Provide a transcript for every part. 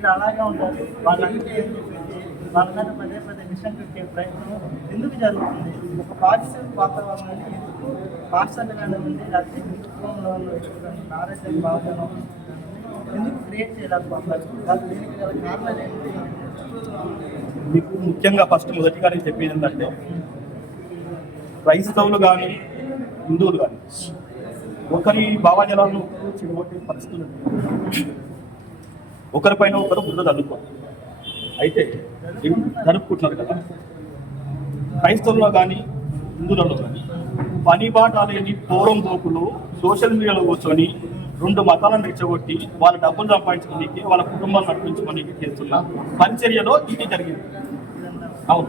వీళ్ళు అలాగే ఉంటారు, వాళ్ళందరికీ ఏం చెప్పేసి వాళ్ళ మీద పదే పదే విషయం పెట్టే ప్రయత్నం ఎందుకు జరుగుతుంది? ఒక పాజిటివ్ వాతావరణాన్ని ఎందుకు పాఠశాల కానివ్వండి, లేకపోతే కుటుంబంలో ఆరోగ్యం బాగా ఎందుకు క్రియేట్ చేయలేకపోతున్నారు? దీనికి గల కారణాలు ఏంటి? మీకు ముఖ్యంగా మొదటిగా నేను చెప్పేది ఏంటంటే, క్రైస్తవులు కానీ హిందువులు కానీ ఒకరి భావజాలను చెడగొట్టే పరిస్థితులు ఒకరిపైన ఒకరు బుర్ర చదువుకోరు. అయితే జరుపుకుంటున్నారు కదా, క్రైస్తవుల్లో కానీ హిందువులలో కానీ పని బాట లేని పోరంబోకులు సోషల్ మీడియాలో కూర్చొని రెండు మతాలను రెచ్చగొట్టి వాళ్ళ డబ్బులు సంపాదించుకోనికి, వాళ్ళ కుటుంబాలు నడిపించుకోనికి చేస్తున్న పరిచర్యలో ఇది జరిగింది. అవును,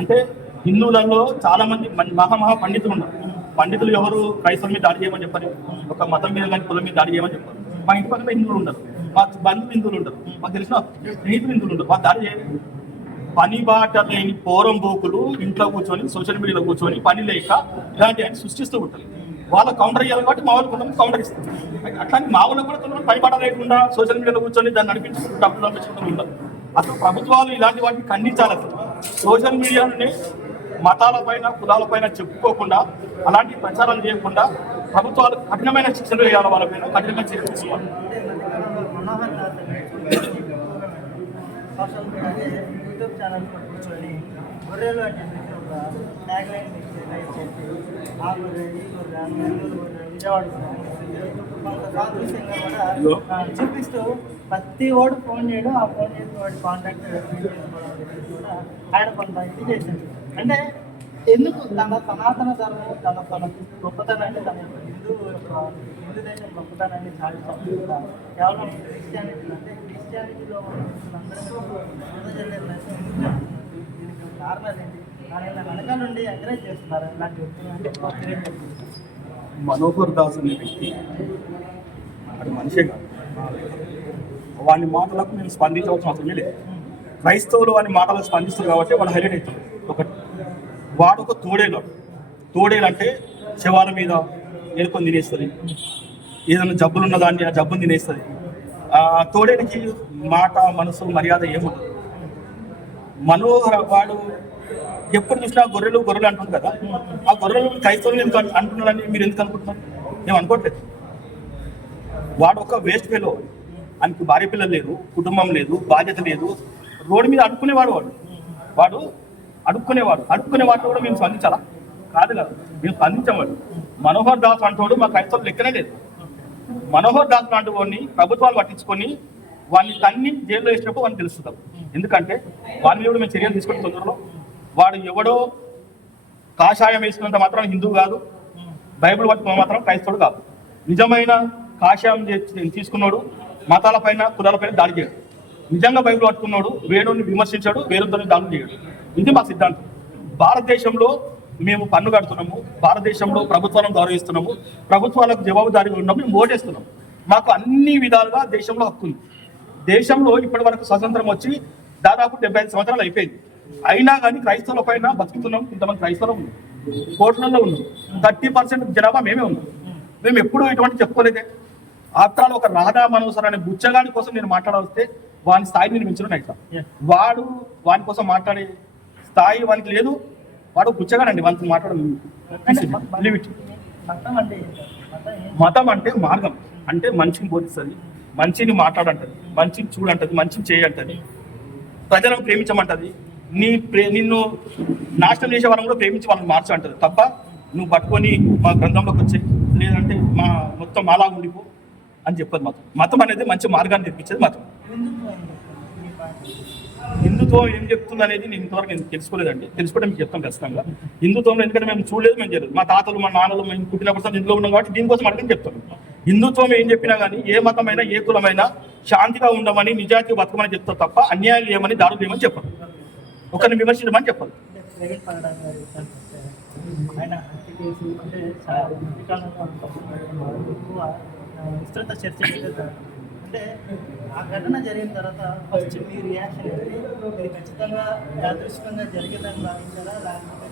అంటే హిందువులలో చాలా మంది మహా పండితులు ఉన్నారు. పండితులు ఎవరు క్రైస్తవుల మీద దాడి చేయమని చెప్పారు, ఒక మతం మీద కానీ కులం మీద దాడి చేయమని చెప్పారు. మా ఇంటి పక్కన హిందువులు ఉండరు, మా బంధువులు హిందువులు ఉండరు, మాకు తెలిసిన స్నేహితులు హిందువులు ఉండరు. వాళ్ళు దాడి చేయాలి. పని బాట లేని పోరంబోకులు ఇంట్లో కూర్చొని సోషల్ మీడియాలో కూర్చొని పని లేక ఇలాంటి అని సృష్టిస్తూ ఉంటారు. వాళ్ళ కౌంటర్ చేయాలి కాబట్టి మా వాళ్ళు కొంతమంది కౌంటర్ ఇస్తారు. అట్లాంటి మా వాళ్ళు కూడా కొంతమంది పని బాట లేకుండా సోషల్ మీడియాలో కూర్చొని దాన్ని నడిపించుకుంటూ డబ్బులు పంపించుకుంటూ ఉంటారు. అసలు ప్రభుత్వాలు ఇలాంటి వాటిని ఖండించాలి. అసలు సోషల్ మీడియాని మతాలపైన కులాలపైన చెప్పుకోకుండా, అలాంటి ప్రచారాలు చేయకుండా ప్రభుత్వాలు కఠినమైన శిక్షలు వేయాలి, వాళ్ళపైన కఠినంగా చేయాలి. సోషల్ మీడియా యూట్యూబ్ ఛానల్ కూర్చొని గొర్రెలు అంటే ఒక ట్యాగ్ లైన్ చేసి ఆ గొర్రె ఈ గొర్రె నెల్లూరు గొర్రె విజయవాడ కొంత సాదృశ్యంగా కూడా చూపిస్తూ ప్రతి వాడు ఫోన్ చేయడం, ఆ ఫోన్ చేసిన వాడి కాంటాక్ట్ కూడా ఆయన కొంత ఇది చేశాడు. అంటే ఎందుకు తన సనాతన ధర్మం తన గొప్పతనాన్ని, తన హిందూ దేశం గొప్పతనాన్ని సాధించాలి కూడా కేవలం క్రిస్టియానిటీ అంటే క్రిస్టియానిటీలో దీనికి కారణాలు ఏంటి? ఆయన వెనక నుండి ఎంకరేజ్ చేస్తున్నారు ఇలాంటి వ్యక్తులు. మనోహర్ దాస్ అనే వ్యక్తి అది మనిషే కాదు, వాని మాటలకు నేను స్పందించవలసిన అవసరం లేదు. క్రైస్తవులు వాని మాటలకు స్పందిస్తారు కాబట్టి వాడు హైలైట్ అవుతుంది. ఒకటి, వాడు ఒక తోడేలు అంటే శవాల మీద ఏరుకొని తినేస్తుంది, ఏదైనా జబ్బులు ఉన్నదాన్ని ఆ జబ్బును తినేస్తుంది. తోడేలికి మాట, మనసు, మర్యాద ఏముండదు. మనోహర వాడు ఎప్పుడు చూసినా గొర్రెలు అంటుంది కదా, ఆ గొర్రెలు క్రైస్తవులు ఎందుకు అంటున్నారని మీరు ఎందుకు అనుకుంటున్నారు? మేము అనుకోవట్లేదు. వాడు ఒక వేస్ట్ ఫెలో, ఆయనకి భార్య పిల్లలు లేదు, కుటుంబం లేదు, బాధ్యత లేదు, రోడ్డు మీద అడుక్కునేవాడు. వాడు అడుక్కునే వాటిలో కూడా మేము స్పందించాలా? కాదు కదా, మేము స్పందించాము. మనోహర్ దాస్ అంటోడు మా క్రైస్తవులు లెక్కనే లేదు. మనోహర్ దాస్ లాంటి వాడిని ప్రభుత్వాలు పట్టించుకొని వాడిని తన్ని జైల్లో వేసినప్పుడు వాడిని తెలుస్తుంటాం. ఎందుకంటే వాడి మీద మేము చర్యలు తీసుకునే తొందరలో వాడు ఎవడో కాషాయం వేసుకున్నంత మాత్రం హిందువు కాదు, బైబిల్ పట్టుకున్న మాత్రం క్రైస్తవుడు కాదు. నిజమైన కాషాయం తీసుకున్నాడు మతాలపైన కులాలపైన దాడి చేయడు. నిజంగా బైబిల్ పట్టుకున్నాడు వేణుని విమర్శించాడు, వేరుతో దాడులు చేయడు. ఇది మా సిద్ధాంతం. భారతదేశంలో మేము పన్ను కడుతున్నాము, భారతదేశంలో ప్రభుత్వాలను గౌరవిస్తున్నాము, ప్రభుత్వాలకు జవాబుదారీగా ఉన్నప్పుడు మేము ఓటేస్తున్నాము. మాకు అన్ని విధాలుగా దేశంలో హక్కు ఉంది. దేశంలో ఇప్పటి వరకు స్వతంత్రం వచ్చి దాదాపు 75 సంవత్సరాలు అయిపోయింది. అయినా కానీ క్రైస్తవుల పైన బతుకుతున్నాం. ఇంతమంది క్రైస్తవులు ఉన్నాం, కోట్లలో ఉన్నాం, 30% జనాభా మేమే ఉన్నాం. మేము ఎప్పుడు ఇటువంటి చెప్పుకోలేదే. ఆత్రాలు ఒక రాధా మనోసర్ అనే బుచ్చగాడి కోసం నేను మాట్లాడవస్తే వాని స్థాయి నేను మించిన అయితే వాని కోసం మాట్లాడే స్థాయి వానికి లేదు. వాడు బుచ్చగాడండి, వానికి మాట్లాడడం లిమిట్. మతం అంటే మార్గం, అంటే మంచిని బోధిస్తుంది, మంచిని మాట్లాడంటది, మంచిని చూడంటది, మంచిని చేయంటది, ప్రజలను ప్రేమించమంటది, నిన్ను నాశనం చేసే వాళ్ళని కూడా ప్రేమించి వాళ్ళని మార్చంటది. తప్ప నువ్వు పట్టుకొని మా గ్రంథంలోకి వచ్చే లేదంటే మా మొత్తం మాలాగా ఉండిపో అని చెప్పదు. మతం అనేది మంచి మార్గాన్ని తెప్పించేది మతం. హిందుత్వం ఏం చెప్తుంది అనేది నేను ఇంతవరకు నేను తెలుసుకోలేదండి. తెలుసుకుంటే మీకు చెప్తాం ఖచ్చితంగా. హిందుత్వంలో ఎందుకంటే మేము చూడలేదు, మేము చేయలేదు. మా తాతలు మా నాన్నలు మేము పుట్టినప్పుడు ఇంట్లో ఉన్నాం కాబట్టి దీనికోసం అడగని చెప్తాను. హిందుత్వం ఏం చెప్పినా కానీ ఏ మతమైనా ఏ కులమైనా శాంతిగా ఉండమని, నిజాయితీ బతకమని చెప్తారు తప్ప అన్యాయం లేమని, దాడులు లేమని చెప్పరు, ఒకరిని విమర్శించమని చెప్పరు. విస్తృత చర్చ అంటే ఆ ఘటన జరిగిన తర్వాత ఫస్ట్ మీ రియాక్షన్ ఏంటి? ఇది ఖచ్చితంగా యాదృష్టికంగా జరిగేదని భావించారా, లేకపోతే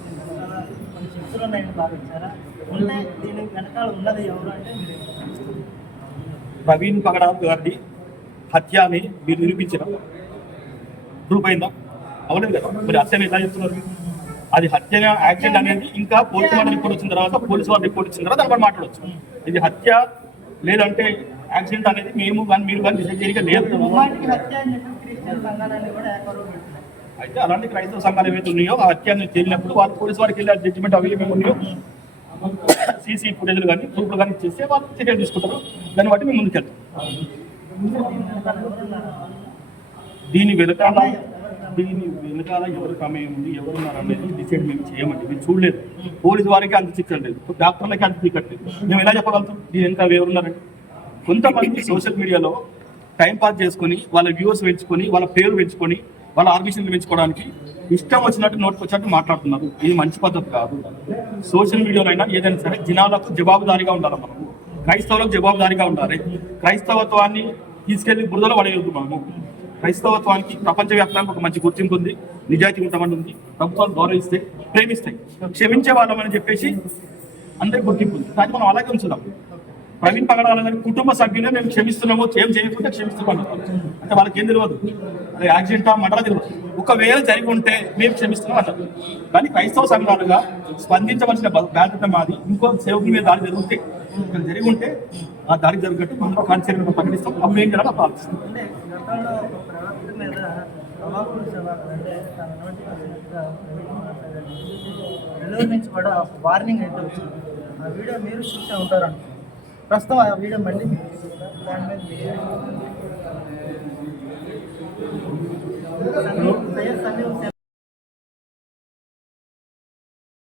కొన్ని శక్తులు ఉన్నాయని భావించారా? ఉంటే దీని వెనకాల ఉన్నది ఎవరు అంటే మీరు ప్రవీణ్ పగడాల్ గారిది హత్య అని మీరు నిరూపించిన ప్రూఫ్ అయిందా? అవలేదు కదా. మరి హత్యని ఎలా చెప్తున్నారు? అది హత్య యాక్సిడెంట్ అనేది ఇంకా పోలీసు వారి రిపోర్ట్ వచ్చిన తర్వాత, పోలీసు వారి రిపోర్ట్ వచ్చిన తర్వాత దాని మాట్లాడవచ్చు. ఇది హత్య లేదంటే యాక్సిడెంట్ అనేది మేము కానీ మీరు కానీ డిసైడ్ చేయక లేదు. వాటికి హత్య అని చెప్పి క్రిస్టియన్ సంఘాలన్నీ కూడా ఏకరువు పెడుతున్నారు. అయితే అలాంటి క్రైస్తవ సంఘాలు ఏవైతే ఉన్నాయో ఆ హత్యని తేలినప్పుడు వాళ్ళు పోలీసు వారికి వెళ్ళి జడ్జిమెంట్ అవి ఏమేమి ఉన్నాయో సీసీ ఫుటేజ్లు కానీ ప్రూఫ్లు కానీ చేస్తే వాళ్ళు చర్యలు తీసుకుంటారు. దాన్ని బట్టి మేము ముందుకెళ్తాం. దీని వెనకాల ఎవరు ప్రమేయం ఉంది, ఎవరున్నారు అనేది డిసైడ్ మేము చేయమండి. మేము చూడలేదు. పోలీసు వారికి అంత చిక్కడం లేదు, డాక్టర్లకి అంత చిక్కట్లేదు. మేము ఎలా చెప్పగలుగుతాం దీని వెనక ఎవరున్నారండి? కొంతమంది సోషల్ మీడియాలో టైం పాస్ చేసుకొని వాళ్ళ వ్యూవర్స్ పెంచుకొని వాళ్ళ పేరు పెంచుకొని వాళ్ళ ఆర్బిషన్లు పెంచుకోవడానికి ఇష్టం వచ్చినట్టు నోటికి వచ్చినట్టు మాట్లాడుతున్నారు. ఇది మంచి పద్ధతి కాదు. సోషల్ మీడియాలో అయినా ఏదైనా సరే జనాలకు జవాబుదారీగా ఉండాలి. మనము క్రైస్తవులకు జవాబుదారీగా ఉండాలి. క్రైస్తవత్వాన్ని తీసుకెళ్లి బురదలో పడేయద్దు. మనము క్రైస్తవత్వానికి ప్రపంచవ్యాప్తంగా ఒక మంచి గుర్తింపు ఉంది, నిజాయితీ ఉంటామని ఉంది. ప్రభుత్వాలు గౌరవిస్తే, ప్రేమిస్తాయి, క్షమించే వాళ్ళమని చెప్పేసి అందరికి గుర్తింపు ఉంది. కానీ మనం అలాగే ఉంచుదాం. ప్రవీణ్ పగడాలని కుటుంబ సభ్యులే మేము క్షమిస్తున్నాము, ఏం చేయకుంటే క్షమిస్తున్నాము అంటే వాళ్ళకి ఏం తెలియదు. అది యాక్సిడెంటా మంటలా తెలియదు. ఒకవేళ జరిగి ఉంటే మేము క్షమిస్తున్నాం అన్నారు. కానీ క్రైస్తవ సంఘాలుగా స్పందించవలసిన బాధ్యత మాది. ఇంకో సేవకుల మీద దాడి జరిగితే ఇక్కడ జరిగి ఉంటే ఆ దాడి జరిగినట్టు మనం కాన్సెప్ట్ ప్రకటిస్తాం. అప్పుడు ఏం చేయాలో ఆలోచిస్తాం. అంటే గతంలో ఒక ప్రవక్త మీద అవాకులు సవాకులు అంటే తన నోటి వచ్చినట్టుగా డెలివరీ నుంచి కూడా వార్నింగ్ అయితే వచ్చింది. ఆ వీడియో మీరు చూసే ఉంటారు. ప్రస్తుతం ఆ వీడియో మళ్ళీ దాని మీద